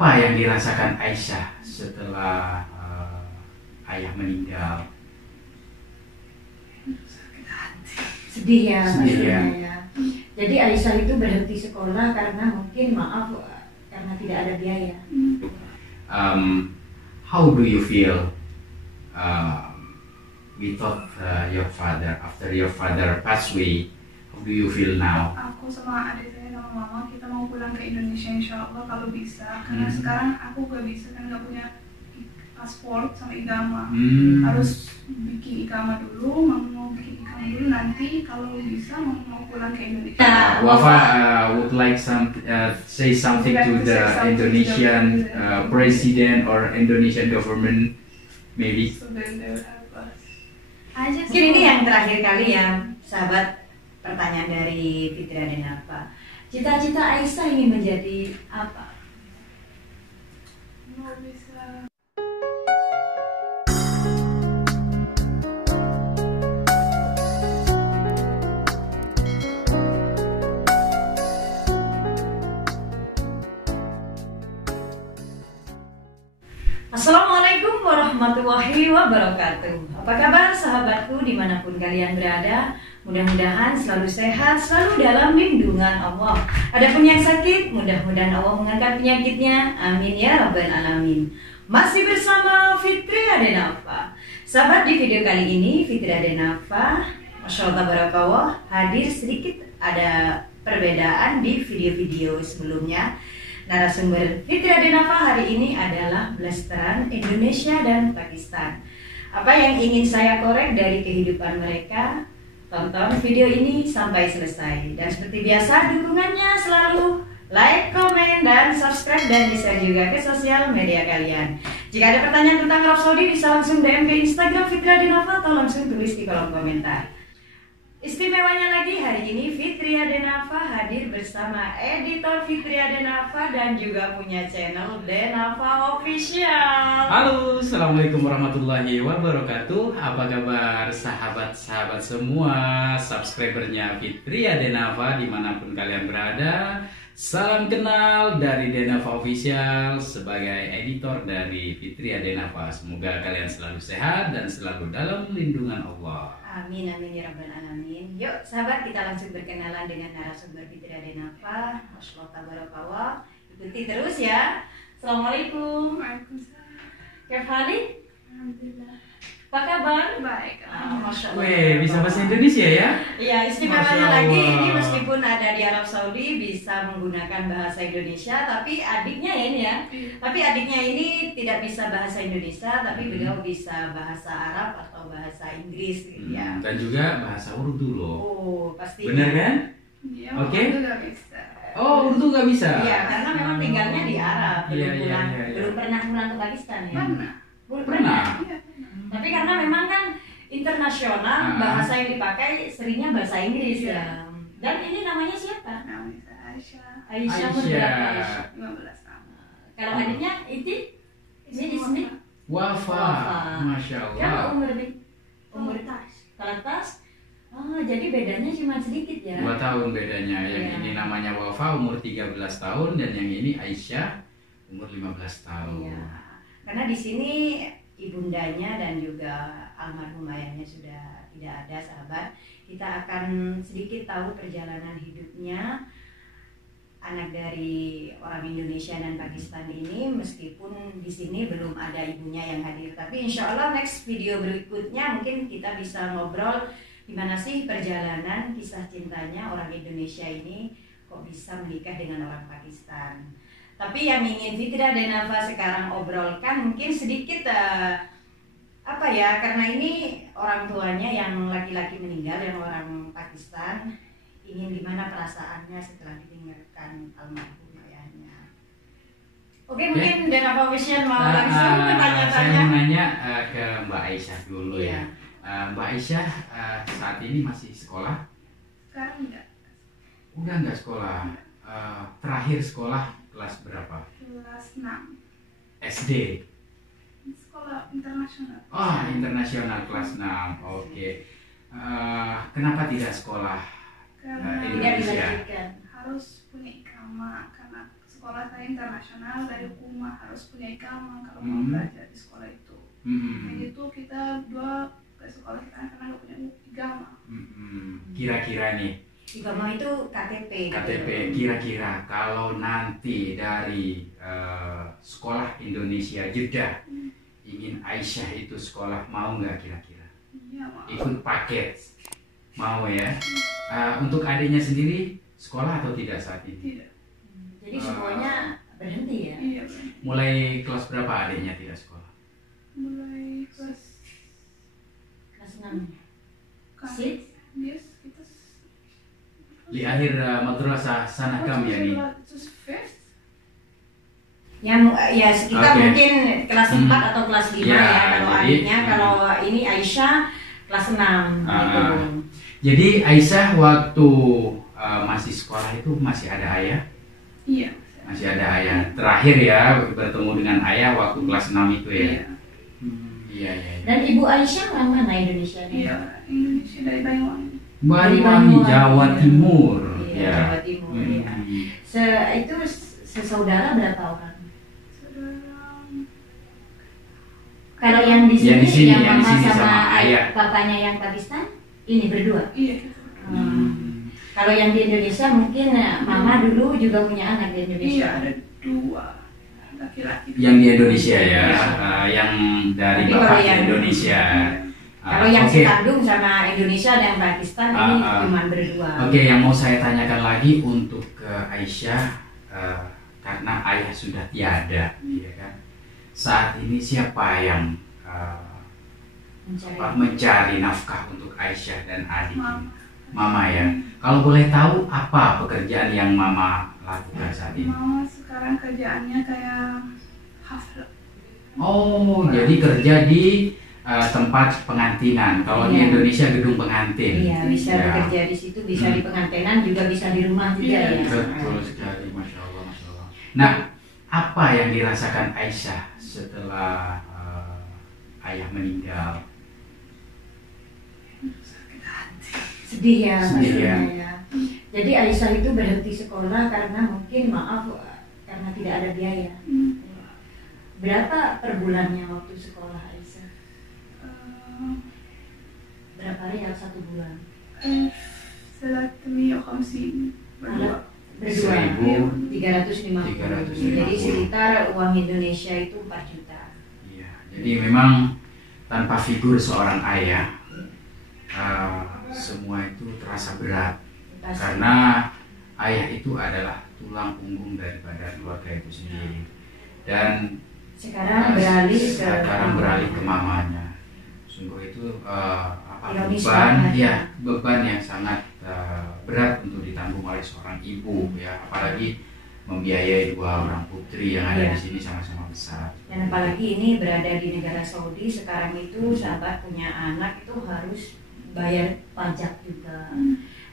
Apa yang dirasakan Aisyah setelah ayah meninggal? Sedih ya, Sedih ya. ya. Jadi Aisyah itu berhenti sekolah karena mungkin karena tidak ada biaya. How do you feel without your father after your father passed away? How do you feel now? Aku sama adik saya sama mama kita mau pulang ke Indonesia insya Allah kalau bisa. Karena sekarang aku gak bisa kan gak punya paspor sama ikama. Harus bikin ikama dulu, mau bikin ikama dulu nanti kalau bisa mau pulang ke Indonesia. Wafa would like say something to the Indonesian president or Indonesian government, maybe. Mungkin ini yang terakhir kali ya, sahabat. Pertanyaan dari Fitri Adenafa. Cita-cita Aisyah ingin menjadi apa? Mau bisa. Assalamualaikum warahmatullahi wabarakatuh. Apa kabar sahabatku dimanapun kalian berada? Mudah-mudahan selalu sehat, selalu dalam lindungan Allah. Adapun yang sakit, mudah-mudahan Allah mengangkat penyakitnya. Amin ya rabbal alamin. Masih bersama Fitri Adenafa. Sahabat, di video kali ini Fitri Adenafa, Masya Allah barakallah, hadir sedikit ada perbedaan di video-video sebelumnya. Narasumber Fitri Adenafa hari ini adalah blasteran Indonesia dan Pakistan. Apa yang ingin saya korek dari kehidupan mereka? Tonton video ini sampai selesai. Dan seperti biasa dukungannya selalu like, komen, dan subscribe dan di-share juga ke sosial media kalian. Jika ada pertanyaan tentang Arab Saudi bisa langsung DM ke Instagram Fitri Adenafa atau langsung tulis di kolom komentar. Istimewanya lagi hari ini Fitri Adenafa hadir bersama editor Fitri Adenafa dan juga punya channel Denafa Official. Halo, assalamualaikum warahmatullahi wabarakatuh. Apa kabar sahabat-sahabat semua, subscribernya Fitri Adenafa dimanapun kalian berada. Salam kenal dari Denafa Official sebagai editor dari Fitri Adenafa. Semoga kalian selalu sehat dan selalu dalam lindungan Allah. Amin amin ya rabbal alamin. Yuk sahabat, kita langsung berkenalan dengan narasumber Fitri Adenafa. Masya ikuti terus ya. Assalamualaikum. Waalaikumsalam. Kefali, Alhamdulillah. apa kabar? Baik. Masya Allah. Weh, bisa bahasa Indonesia ya? Iya, istimewanya Masya lagi Allah. ini meskipun ada di Arab Saudi bisa menggunakan bahasa Indonesia, tapi adiknya ya ini ya. Tapi adiknya ini tidak bisa bahasa Indonesia, tapi beliau bisa bahasa Arab atau bahasa Inggris gitu ya. Dan juga bahasa Urdu loh. Oh, pasti. Bener kan? Dia Oke. mau gak bisa. Oh, Urdu nggak bisa? Iya, karena memang tinggalnya di Arab, Iya, belum iya, pulang, iya, iya. belum pernah pulang ke Pakistan ya. Mana? Belum Pernah. Iya. Tapi karena memang kan internasional, bahasa yang dipakai seringnya bahasa Inggris Iya. ya. Dan ini namanya siapa? Namanya saya Aisyah. Aisyah Aisyah. berberapa Aisyah? 15 tahun. Kalau adiknya ini di sini. Wafa, Wafa. Masya Ya Allah. umur tas. Oh, jadi bedanya cuma sedikit ya. 2 tahun bedanya. Yang Iya. ini namanya Wafa umur 13 tahun dan yang ini Aisyah umur 15 tahun. Iya. Karena di sini ibundanya dan juga almarhum ayahnya sudah tidak ada sahabat. Kita akan sedikit tahu perjalanan hidupnya anak dari orang Indonesia dan Pakistan ini, meskipun di sini belum ada ibunya yang hadir. Tapi insya Allah next video berikutnya mungkin kita bisa ngobrol gimana sih perjalanan kisah cintanya orang Indonesia ini kok bisa menikah dengan orang Pakistan. Tapi yang ingin Fitri Adenafa sekarang obrolkan mungkin sedikit apa ya, karena ini orang tuanya yang laki-laki meninggal, yang orang Pakistan, ingin gimana perasaannya setelah ditinggalkan almarhum ayahnya. Oke, mungkin Denafa Official mau langsung Saya bertanya-tanya. mau nanya ke Mbak Aisyah dulu Iya. ya. Mbak Aisyah saat ini masih sekolah? Sekarang enggak. Udah nggak sekolah. Terakhir sekolah kelas berapa? Kelas 6. SD. Sekolah internasional. Oh, internasional kelas 6. Oke. Kenapa tidak sekolah Karena Tidak Indonesia? dilanjutkan. harus punya ikama karena sekolah saya internasional dari rumah harus punya iqamah kalau mau belajar di sekolah itu. Kayak gitu kita dua ke sekolah kita karena nggak punya iqamah. Kira-kira nih, iqamah itu KTP. KTP, kira-kira kalau nanti dari sekolah Indonesia Jeddah ingin Aisyah itu sekolah, mau nggak kira-kira? Iya, mau. Ikut paket, mau ya? Untuk adiknya sendiri sekolah atau tidak saat ini? Tidak. Jadi semuanya berhenti ya? Iya, benar. Mulai kelas berapa adiknya tidak sekolah? Mulai kelas Kelas 6. Six? Yes, kita Di akhir madrasah sanakam ya nih? Just first. Yang ya kita Oke. mungkin kelas 4 atau kelas 5 Ya, ya kalau jadi, adiknya, kalau ini Aisyah kelas 6 gitu. Jadi Aisyah waktu masih sekolah itu masih ada ayah? Iya. Masih ada ayah. Terakhir ya bertemu dengan ayah waktu kelas 6 itu ya? Iya. Iya, iya. Dan Ibu Aisyah orang mana Indonesia nih? Iya, Indonesia dari Banyuwangi. Banyuwangi, Jawa Timur. Iya, Ya. Jawa Timur ya. Itu sesaudara berapa orang? Saudara. Kalau yang di sini, Yang di sini, yang di mama sini sama, sama ayah. bapaknya yang Pakistan, ini berdua. Iya, kita. Kalau yang di Indonesia mungkin mama dulu juga punya anak di Iya, Indonesia. ada 2 laki-laki. Yang di Indonesia ya, yang dari Tapi bapak kalau di yang- Indonesia. Kalau yang Oke. sekandung sama Indonesia dan Pakistan ini cuma berdua. Oke, yang mau saya tanyakan lagi untuk ke Aisyah, karena ayah sudah tiada, ya kan? Saat ini siapa yang mencari nafkah untuk Aisyah dan adik? Mama. Mama ya. Kalau boleh tahu apa pekerjaan yang Mama lakukan saat ini? Mama sekarang kerjaannya kayak hafal. Oh, jadi kerja di tempat pengantinan. Kalau di Iya. Indonesia gedung pengantin. Iya, bisa Ya. bekerja di situ, bisa di pengantinan, juga bisa di rumah juga Iya, ya. Betul sekali, masya Allah, masya Allah. Nah, apa yang dirasakan Aisyah setelah ayah meninggal? Sedih ya, Sedih ya. pastinya ya. Jadi Aisyah itu berhenti sekolah karena mungkin maaf karena tidak ada biaya. Berapa per bulannya waktu sekolah Aisyah? Berapa rial 1 bulan? 350 berdua. Berdua. 350. 350. Jadi sekitar uang Indonesia itu 4 juta. Iya, jadi memang tanpa figur seorang ayah, semua itu terasa berat. Pasti. Karena ayah itu adalah tulang punggung daripada keluarga itu sendiri. Dan Sekarang beralih ke mamanya. Sungguh itu Ironis beban, banget. ya beban yang sangat berat untuk ditanggung oleh seorang ibu ya, apalagi membiayai 2 orang putri yang ada Iya. di sini sama-sama besar. Dan apalagi ini berada di negara Saudi, sekarang itu sahabat punya anak itu harus bayar pajak juga.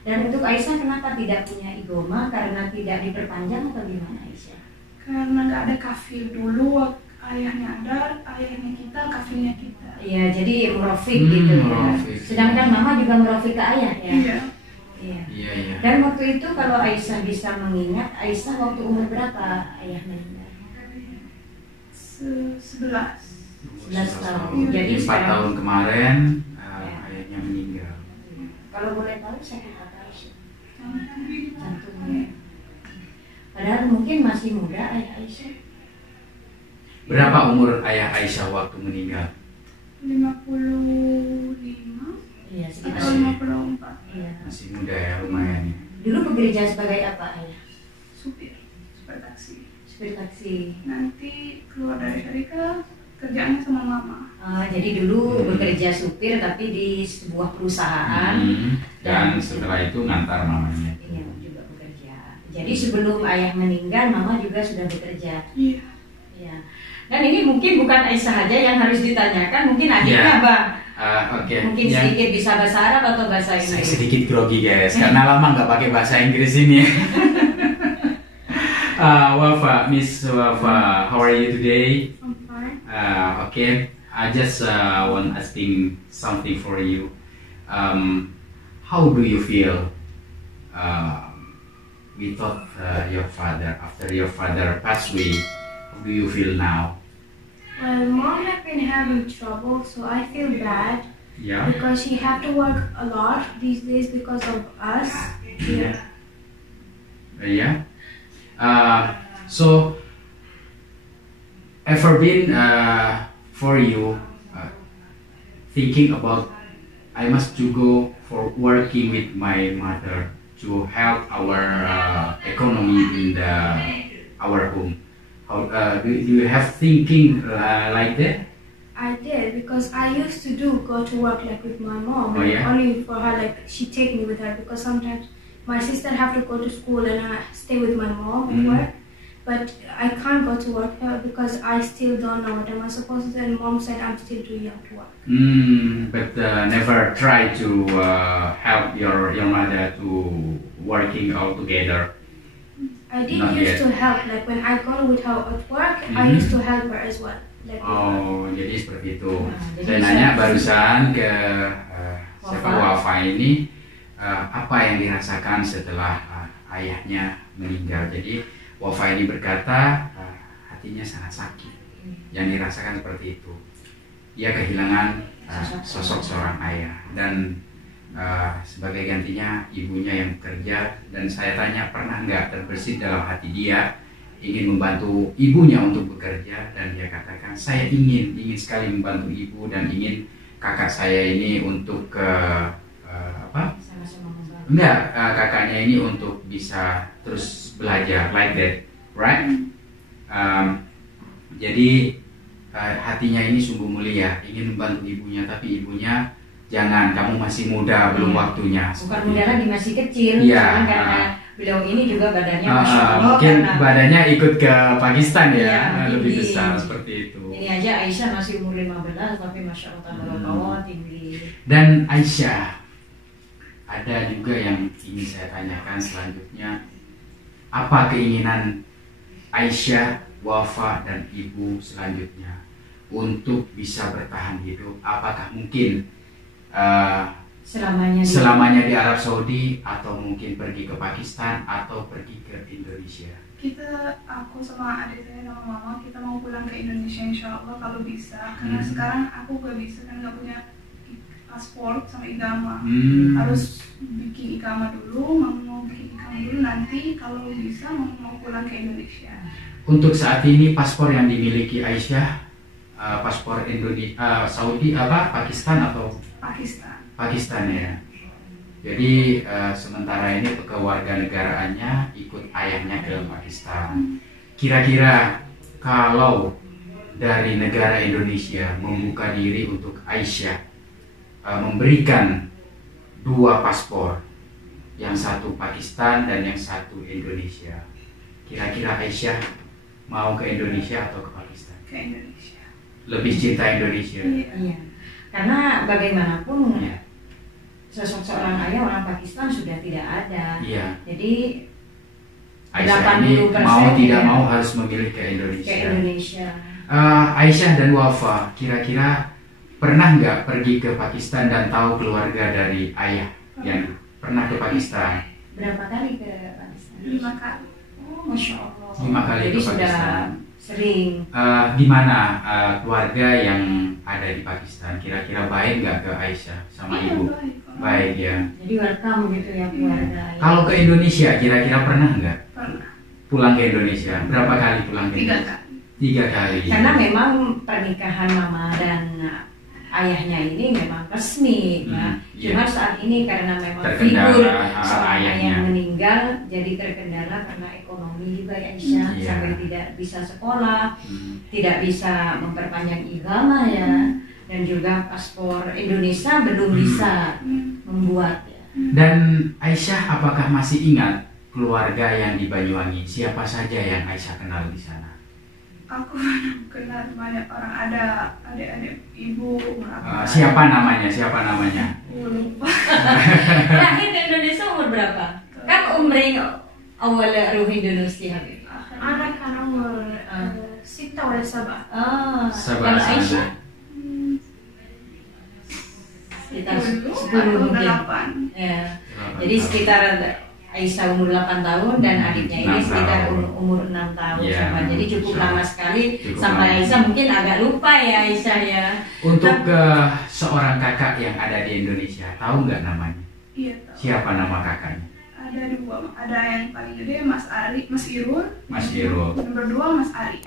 Dan untuk Aisyah kenapa tidak punya igoma? Karena tidak diperpanjang atau gimana Aisyah? Karena nggak ada kafil dulu, ayahnya ada, ayahnya kita, kafilnya kita. Iya, jadi merofik gitu ya. Merofik. Sedangkan mama juga merofik ke ayah ya. Iya. Iya. Iya, iya. Dan waktu itu kalau Aisyah bisa mengingat, Aisyah waktu umur berapa ayah meninggal? 11. 11 tahun. Iya. Jadi 4 sekarang- tahun kemarin Ya. ayahnya meninggal. Kalau boleh tahu sakit apa Aisyah? Jantungnya. Padahal mungkin masih muda ayah Aisyah. Berapa umur ayah Aisyah waktu meninggal? 55 Iya, sekitar. atau 54. Iya. Masih muda ya, lumayan ya. Dulu bekerja sebagai apa ayah? Supir taksi. Supir taksi. Nanti keluar dari syarikat, kerjaannya sama mama. Jadi dulu bekerja supir tapi di sebuah perusahaan. Dan setelah itu ngantar mamanya. Iya, juga bekerja. Jadi sebelum ayah meninggal, mama juga sudah bekerja. Iya. Iya. Dan ini mungkin bukan Aisyah saja yang harus ditanyakan, mungkin adiknya Iya. Bang. Oke. Mungkin sedikit bisa bahasa Arab atau bahasa Saya Inggris. sedikit grogi guys, karena lama nggak pakai bahasa Inggris ini. Wafa, Miss Wafa, how are you today? I'm fine. Okay, I just want asking something for you. How do you feel without your father? After your father passed away, how do you feel now? Well, mom have been having trouble, so I feel bad Yeah. because she have to work a lot these days because of us. Yeah. Yeah. So, ever been for you thinking about I must to go for working with my mother to help our economy in our home? How do you have thinking like that? I did because I used to go to work like with my mom, Oh, yeah? only for her, like she take me with her because sometimes my sister have to go to school and I stay with my mom at work. But I can't go to work because I still don't know what am I supposed to do, and mom said I'm still too young to work. But never try to help your mother to working all together. I did Not used yet. to help, like when I go with her at work, I Mhm. used to help her as well. Like with her. Oh, jadi seperti itu. Nah, jadi Saya nanya saya- barusan ke siapa Wafa. Wafa ini, apa yang dirasakan setelah ayahnya meninggal. Jadi Wafa ini berkata hatinya sangat sakit. Yang dirasakan seperti itu. Dia kehilangan sosok seorang ayah dan sebagai gantinya ibunya yang bekerja. Dan saya tanya pernah nggak terbersit dalam hati dia ingin membantu ibunya untuk bekerja, dan dia katakan saya ingin sekali membantu ibu dan ingin kakak saya ini untuk apa? Sama-sama membantu. Enggak, kakaknya ini untuk bisa terus belajar like that, right? Jadi hatinya ini sungguh mulia, ingin membantu ibunya, tapi ibunya jangan, kamu masih muda, belum waktunya. Bukan muda lagi, masih kecil. Iya. Cuman karena beliau ini juga badannya masya Allah. Mungkin karena badannya ikut ke Pakistan ya, Iya, lebih tinggi. besar seperti itu. ini aja Aisyah masih umur 15 tapi masya Allah tabarakallah tinggi. Dan Aisyah, ada juga yang ingin saya tanyakan selanjutnya, apa keinginan Aisyah, Wafa dan ibu selanjutnya untuk bisa bertahan hidup? Apakah mungkin Selamanya di Arab Saudi, atau mungkin pergi ke Pakistan atau pergi ke Indonesia? Aku sama adik saya sama mama kita mau pulang ke Indonesia insya Allah kalau bisa, karena sekarang aku gak bisa kan nggak punya paspor sama ikama. Harus bikin ikama dulu, mau bikin ikama dulu, nanti kalau bisa mau pulang ke Indonesia. Untuk saat ini paspor yang dimiliki Aisyah, paspor Indonesia, Saudi apa? Pakistan atau Pakistan ya. Jadi sementara ini kewarganegaraannya ikut ayahnya ke Pakistan. Kira-kira kalau dari negara Indonesia membuka diri untuk Aisyah memberikan 2 paspor, yang satu Pakistan dan yang satu Indonesia, kira-kira Aisyah mau ke Indonesia atau ke Pakistan? Ke Indonesia. Lebih cinta Indonesia. Iya. Karena bagaimanapun Iya. sosok seorang ayah orang Pakistan sudah tidak ada. Iya. Jadi Aisyah ini 80% mau tidak ya. mau harus memilih ke Indonesia. ke Indonesia. Aisyah dan Wafa, kira-kira pernah nggak pergi ke Pakistan dan tahu keluarga dari ayah yang pernah ke Pakistan? Berapa kali ke Pakistan? 5 kali. Oh, masya Allah. 5 kali Jadi ke sudah Pakistan. sering. Gimana keluarga yang ada di Pakistan? Kira-kira baik nggak ke Aisyah sama Iya, ibu? baik. Baik ya. Jadi welcome gitu ya keluarga. ayah. Kalau ke Indonesia, kira-kira pernah nggak Pernah. pulang ke Indonesia? Berapa kali pulang ke 3 Indonesia? kali. 3 kali. Karena memang pernikahan mama dan ayahnya ini memang resmi, Pak. iya. Cuma saat ini karena memang Terkendala, figur ayahnya. seorang yang meninggal, jadi terkendala karena ekonomi juga ya Aisyah, Iya. sampai tidak bisa sekolah, Hmm. tidak bisa memperpanjang igama ya, dan juga paspor Indonesia belum bisa membuat ya. Dan Aisyah, apakah masih ingat keluarga yang di Banyuwangi? Siapa saja yang Aisyah kenal di sana? Aku kenal banyak orang, ada adik-adik ibu. Siapa namanya? Aku lupa. Terakhir ke Indonesia umur berapa? Kan umring awal ruh Indonesia Habib. Anak kan umur 6 atau 7. Oh, Sabar, kalau Aisyah sabar. sekitar 10 10 atau mungkin. 8. Ya. Jadi sekitar Aisyah umur 8 tahun dan adiknya ini 6 sekitar tahun. umur 6 tahun. Ya, sahabat. Jadi cukup Insya lama Allah. sekali. Cukup Sampai lama. Aisyah mungkin agak lupa ya Aisyah ya. Untuk seorang kakak yang ada di Indonesia, tahu nggak namanya? Iya tahu. Siapa nama kakaknya? Ada dua, ada yang paling gede Mas Ari, Mas Irul. Mas Irul. Nomor 2 Mas Ari.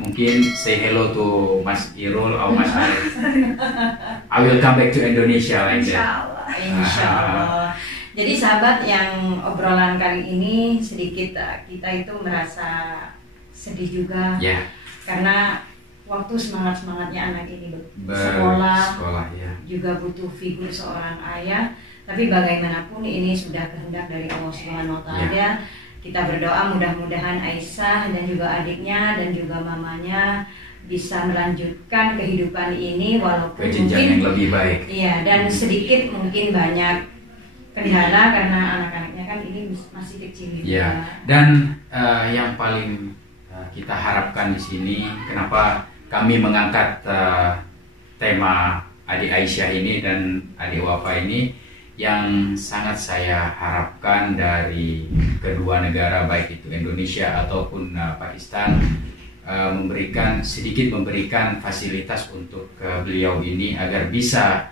Mungkin say hello to Mas Irul atau Mas Ari. I will come back to Indonesia like Insya that. Allah. Insya Allah. Jadi sahabat, yang obrolan kali ini sedikit kita itu merasa sedih juga Ya, karena waktu semangatnya anak ini sekolah bersekolah ya. juga butuh figur seorang ayah. Tapi bagaimanapun ini sudah kehendak dari Allah Subhanahu Wa Taala. Kita berdoa mudah-mudahan Aisyah dan juga adiknya dan juga mamanya bisa melanjutkan kehidupan ini walaupun Ke jenjang mungkin yang lebih baik. iya, dan sedikit mungkin banyak kendala karena anak-anaknya kan ini masih kecil juga. Ya, dan yang paling kita harapkan di sini, kenapa kami mengangkat tema adik Aisyah ini dan adik Wafa ini, yang sangat saya harapkan dari kedua negara baik itu Indonesia ataupun Pakistan, sedikit memberikan fasilitas untuk beliau ini agar bisa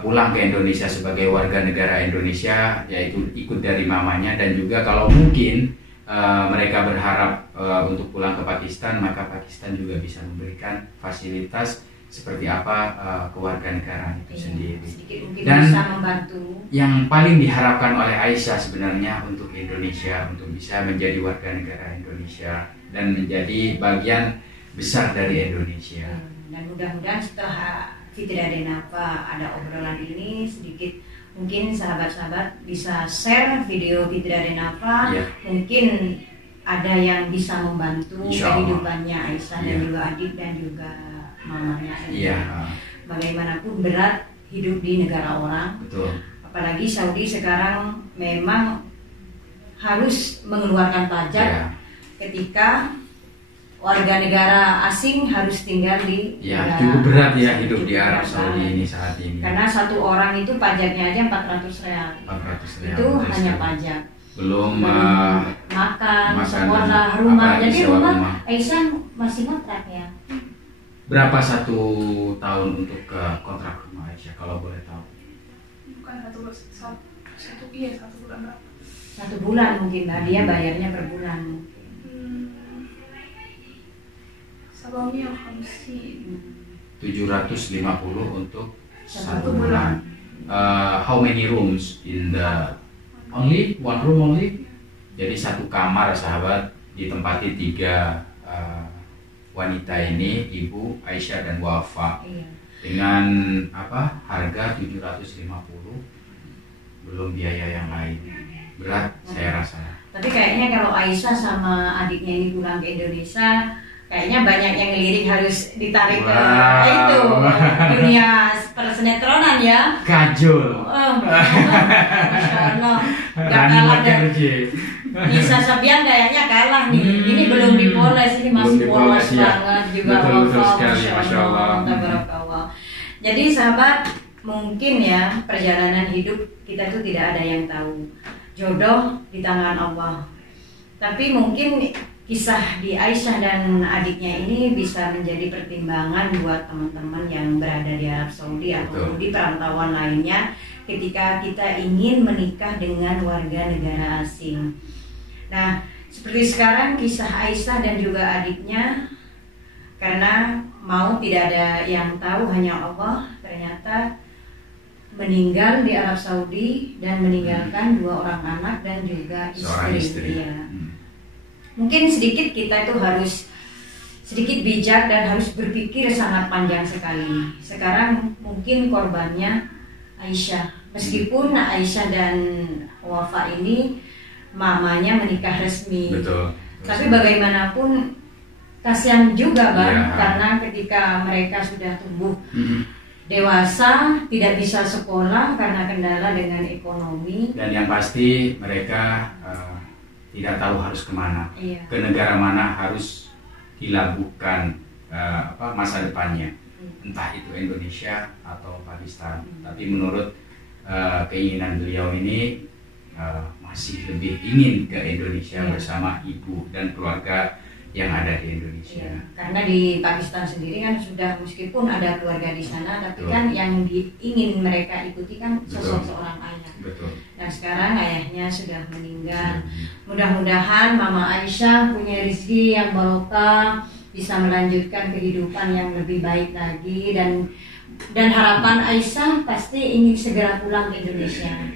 pulang ke Indonesia sebagai warga negara Indonesia, yaitu ikut dari mamanya, dan juga kalau mungkin mereka berharap untuk pulang ke Pakistan, maka Pakistan juga bisa memberikan fasilitas seperti apa kewarganegaraan itu sendiri. Sedikit mungkin Dan bisa membantu. Yang paling diharapkan oleh Aisyah sebenarnya untuk Indonesia, untuk bisa menjadi warga negara Indonesia dan menjadi bagian besar dari Indonesia. Dan mudah-mudahan setelah Fitri Adenafa ada obrolan ini, sedikit mungkin sahabat-sahabat bisa share video Fitri Adenafa. Ya. Mungkin ada yang bisa membantu Insya Allah. kehidupannya Aisyah dan Ya. juga adik dan juga mamanya sendiri. Iya, Bagaimanapun berat hidup di negara orang, betul. apalagi Saudi sekarang memang harus mengeluarkan pajak Ya. ketika warga negara asing harus tinggal di Ya, negara. cukup berat ya hidup di Cukup Arab berat Saudi banget. ini saat ini. Karena satu orang itu pajaknya aja 400 real. 400 rial, Itu betul hanya sekali. pajak. Belum makan, makanan, sekolah, rumah. apalagi Jadi sewa rumah rumah. Aisyah masih ngontrak ya. berapa satu tahun untuk kontrak rumah Aisyah kalau boleh tahu? Bukan satu bulan berapa? 1 bulan mungkin Mbak, dia bayarnya per bulan mungkin. Sebelumnya hamsi 750 untuk Satu 1 bulan. How many rooms in the only one room only? Jadi 1 kamar sahabat, ditempati 3 wanita ini, Ibu Aisyah dan Wafa, Iya. dengan harga 750, belum biaya yang lain. Berat saya rasa. Tapi kayaknya kalau Aisyah sama adiknya ini pulang ke Indonesia, kayaknya banyak yang ngelirik harus ditarik ke Wow. itu dunia persenetronan ya. Kajol. Masya Allah, gak Rani kalah dan Makerji. Nisa Sabian kayaknya kalah nih. Ini Hmm. belum dipoles, ini masih Belum dipoles, polos ya. banget juga. Betul Wafa, sekali, Masya Allah. Tabarakallah. Jadi sahabat, mungkin ya perjalanan hidup kita itu tidak ada yang tahu. Jodoh di tangan Allah. Tapi mungkin kisah di Aisyah dan adiknya ini bisa menjadi pertimbangan buat teman-teman yang berada di Arab Saudi atau di perantauan lainnya ketika kita ingin menikah dengan warga negara asing. Nah, seperti sekarang kisah Aisyah dan juga adiknya, karena mau tidak ada yang tahu, hanya Allah, ternyata meninggal di Arab Saudi dan meninggalkan 2 orang anak dan juga Seorang istri. Ya. Mungkin sedikit kita itu harus sedikit bijak dan harus berpikir sangat panjang sekali. Sekarang mungkin korbannya Aisyah. Meskipun Aisyah dan Wafa ini mamanya menikah resmi. Betul. Tapi bagaimanapun kasihan juga Bang, Iya. karena ketika mereka sudah tumbuh Mm-mm. dewasa, tidak bisa sekolah karena kendala dengan ekonomi. Dan yang pasti mereka tidak tahu harus kemana, Iya. ke negara mana harus dilabuhkan masa depannya, entah itu Indonesia atau Pakistan. Tapi menurut keinginan beliau ini, masih lebih ingin ke Indonesia Iya. bersama ibu dan keluarga yang ada di Indonesia. Ya, karena di Pakistan sendiri kan sudah meskipun ada keluarga di sana, tapi Betul. kan yang ingin mereka ikuti kan sosok Betul. seorang ayah. Betul. Dan sekarang ayahnya sudah meninggal. Mudah-mudahan Mama Aisyah punya rezeki yang barokah, bisa melanjutkan kehidupan yang lebih baik lagi, dan harapan Aisyah pasti ingin segera pulang ke Indonesia,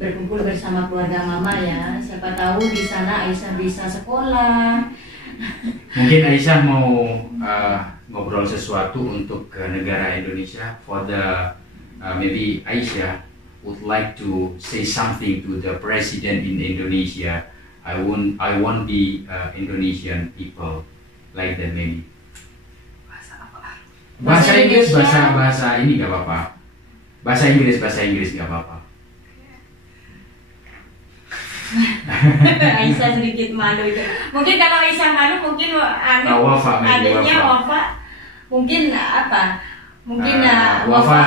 berkumpul bersama keluarga Mama ya. Siapa tahu di sana Aisyah bisa sekolah. Mungkin Aisyah mau ngobrol sesuatu untuk ke negara Indonesia. For the maybe Aisyah would like to say something to the president in Indonesia. I want the Indonesian people like that maybe. Bahasa apa? Bahasa Inggris, Indonesia. bahasa ini nggak apa-apa. Bahasa Inggris nggak apa-apa. Aisyah sedikit malu itu. Mungkin kalau Aisyah malu mungkin Wafa, maybe adiknya Wafa. Wafa mungkin apa? Mungkin Wafa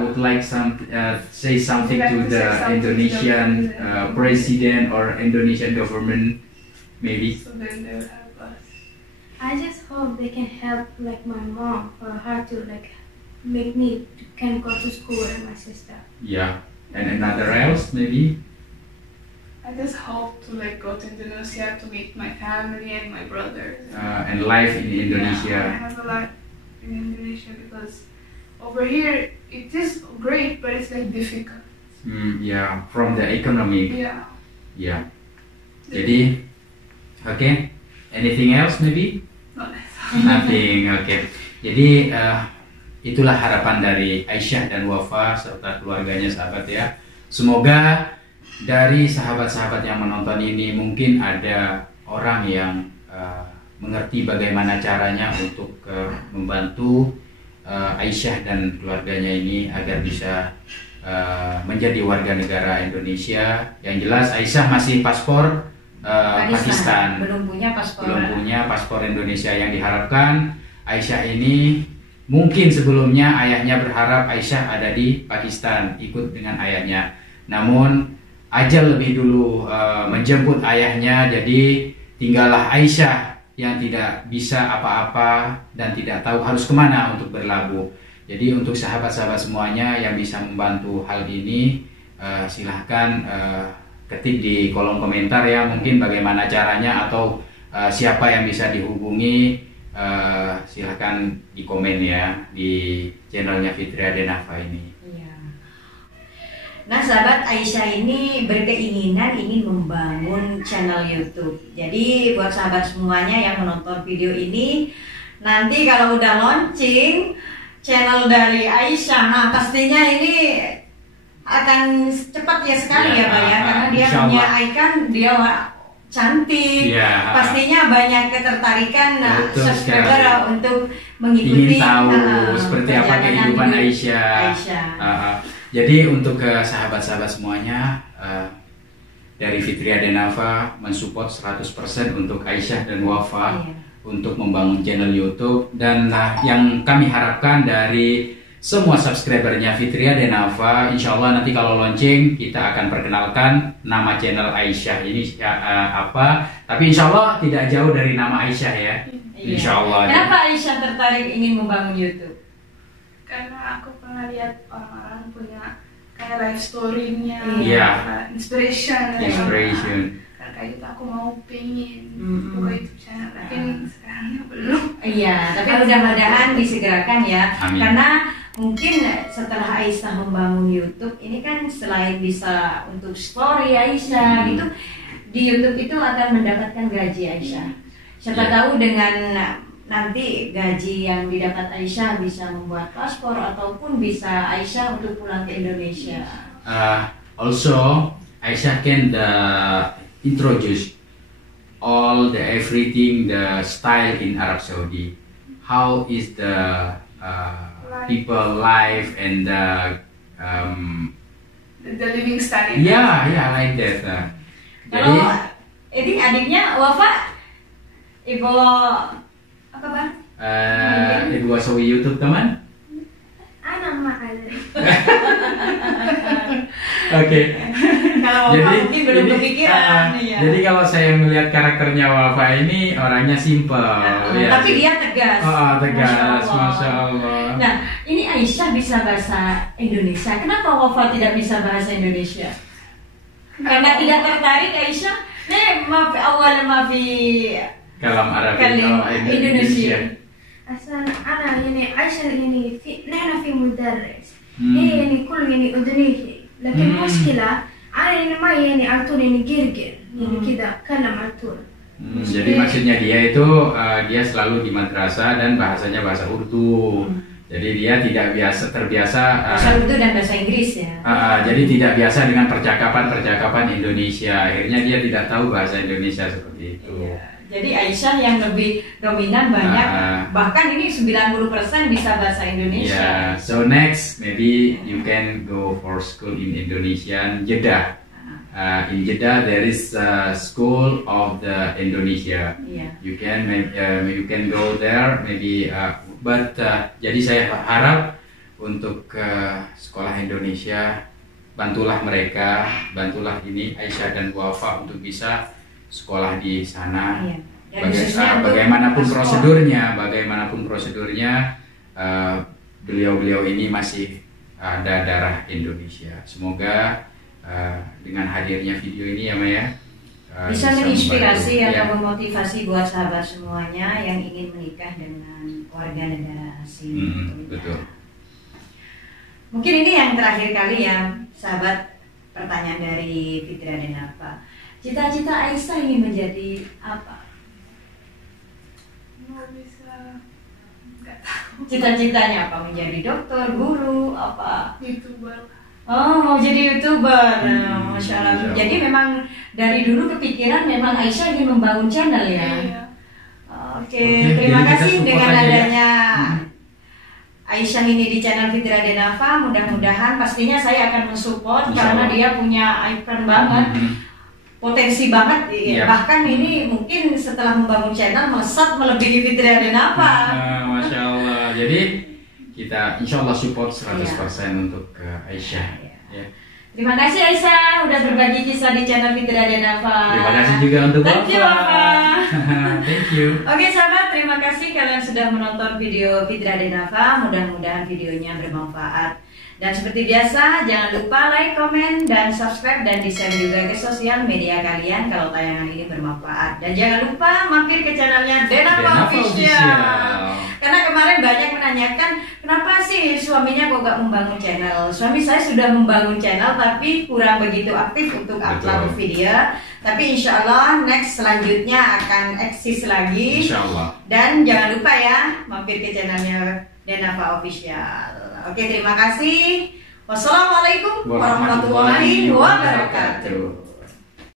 would like say something Would like to to the say something to Indonesian the president or Indonesian government, maybe. So then they will help us. I just hope they can help like my mom for her to like make me can go to school and my sister. Yeah, and another else maybe. I just hope to like go to Indonesia to meet my family and my brothers. And life in Yeah, I Indonesia. have a life in Indonesia because over here it is great, but it's like difficult. Yeah, from the economy. Yeah. Yeah. Jadi, okay. Anything else maybe? Not less. Nothing. Okay. Jadi itulah harapan dari Aisyah dan Wafa serta keluarganya, sahabat ya. Semoga dari sahabat-sahabat yang menonton ini mungkin ada orang yang mengerti bagaimana caranya untuk membantu Aisyah dan keluarganya ini agar bisa menjadi warga negara Indonesia. Yang jelas Aisyah masih paspor Pakistan. belum punya paspor Indonesia. Yang diharapkan Aisyah ini mungkin sebelumnya ayahnya berharap Aisyah ada di Pakistan ikut dengan ayahnya. Namun ajal lebih dulu menjemput ayahnya, jadi tinggallah Aisyah yang tidak bisa apa-apa dan tidak tahu harus kemana untuk berlabuh. Jadi untuk sahabat-sahabat semuanya yang bisa membantu hal ini, silahkan ketik di kolom komentar ya, mungkin bagaimana caranya atau siapa yang bisa dihubungi, silahkan di komen ya di channelnya Fitria Denafa ini. Iya. Nah, sahabat, Aisyah ini berkeinginan ingin membangun channel YouTube. Jadi buat sahabat semuanya yang menonton video ini, nanti kalau udah launching channel dari Aisyah, nah pastinya ini akan cepat ya sekali ya Pak ya, karena dia Insya punya Allah. icon, dia cantik, Iya. pastinya banyak ketertarikan Betul subscriber sekali. untuk mengikuti Ingin tahu seperti apa perjalanan kehidupan hidup Aisyah. Jadi untuk ke sahabat-sahabat semuanya, dari Fitria Denafa mensupport 100% untuk Aisyah dan Wafa Iya. untuk membangun channel YouTube, dan yang kami harapkan dari semua subscribernya Fitria Denafa, insya Allah nanti kalau launching kita akan perkenalkan nama channel Aisyah ini apa, tapi insya Allah tidak jauh dari nama Aisyah ya. Iya. Insya Allah. Kenapa Aisyah tertarik ingin membangun YouTube? Karena aku pernah lihat orang-orang punya kayak life story-nya, Iya. inspiration. Inspiration. Kayak gitu aku mau pengen Mm-mm. buka YouTube channel, tapi sekarang belum. Iya, tapi mudah-mudahan disegerakan ya. Amin. Karena mungkin setelah Aisyah membangun YouTube ini kan selain bisa untuk story Aisyah gitu, di YouTube itu akan mendapatkan gaji Aisyah. Siapa Iya. tahu dengan nanti gaji yang didapat Aisyah bisa membuat paspor ataupun bisa Aisyah untuk pulang ke Indonesia. Also, Aisyah can introduce all the everything, the style in Arab Saudi. How is the people life and the The living style. yeah like that. Jadi Kalau ini adiknya Wafa, Ibu apa Bang? it was a YouTube teman. Anak mahal. Oke. Kalau mungkin belum kepikiran. Ya. Jadi kalau saya melihat karakternya Wafa ini orangnya simple. Tapi dia tegas. Tegas, Masya Allah. Nah, ini Aisyah bisa bahasa Indonesia. Kenapa Wafa tidak bisa bahasa Indonesia? Karena tidak tertarik Aisyah. Mafi Kalam Arab Indonesia. عشان أنا يعني عايشة يعني نحن في مدرس هي يعني كل يعني أذنيه لكن مشكلة أنا يعني ما يعني على طول يعني جرجر يعني كذا أتكلم على طول. Jadi maksudnya dia itu dia selalu di madrasah dan bahasanya bahasa Urdu. Jadi dia tidak terbiasa bahasa Urdu dan bahasa Inggris ya. Jadi tidak biasa dengan percakapan Indonesia. Akhirnya dia tidak tahu bahasa Indonesia seperti itu. Iya. Jadi Aisyah yang lebih dominan banyak, bahkan ini 90% bisa bahasa Indonesia. So next maybe you can go for school in Indonesian Jeddah. In Jeddah there is a school of the Indonesia. You can go there maybe. But jadi saya harap untuk sekolah Indonesia bantulah mereka, bantulah ini Aisyah dan Wafa untuk bisa sekolah di sana. Bagaimanapun prosedurnya, beliau ini masih ada darah Indonesia. Semoga dengan hadirnya video ini ya Maya bisa menginspirasi atau memotivasi buat sahabat semuanya yang ingin menikah dengan warga negara asing. Betul. Mungkin ini yang terakhir kali ya sahabat, pertanyaan dari Fitria Denafa. Cita-cita Aisyah ingin menjadi apa? Nggak bisa, nggak tahu. Cita-citanya apa? Menjadi dokter, guru, apa? YouTuber. Oh, mau jadi YouTuber. Masya Allah. Jadi memang dari dulu kepikiran memang Aisyah ingin membangun channel ya? Iya. Oke, terima kasih dengan adanya Aisyah ini di channel Fitria Denafa. Mudah-mudahan pastinya saya akan mensupport karena dia punya icon banget. Potensi banget, bahkan ini mungkin setelah membangun channel melesat melebihi Fitria Denafa. Masya Allah. Jadi kita insya Allah support 100% untuk Aisyah. Terima kasih Aisyah udah berbagi kisah di channel Fitria Denafa. Terima kasih juga untuk Wafa. Thank you. Oke sahabat, terima kasih kalian sudah menonton video Fitria Denafa. Mudah-mudahan videonya bermanfaat. Dan seperti biasa, jangan lupa like, komen, dan subscribe, dan di-share juga ke sosial media kalian kalau tayangan ini bermanfaat. Dan jangan lupa mampir ke channelnya Denafa Official. Karena kemarin banyak menanyakan, kenapa sih suaminya kok gak membangun channel? Suami saya sudah membangun channel, tapi kurang begitu aktif untuk upload video. Tapi insya Allah next selanjutnya akan eksis lagi. Insya Allah. Dan jangan lupa ya, mampir ke channelnya Denafa Official. Oke, terima kasih. Wassalamualaikum warahmatullahi wabarakatuh.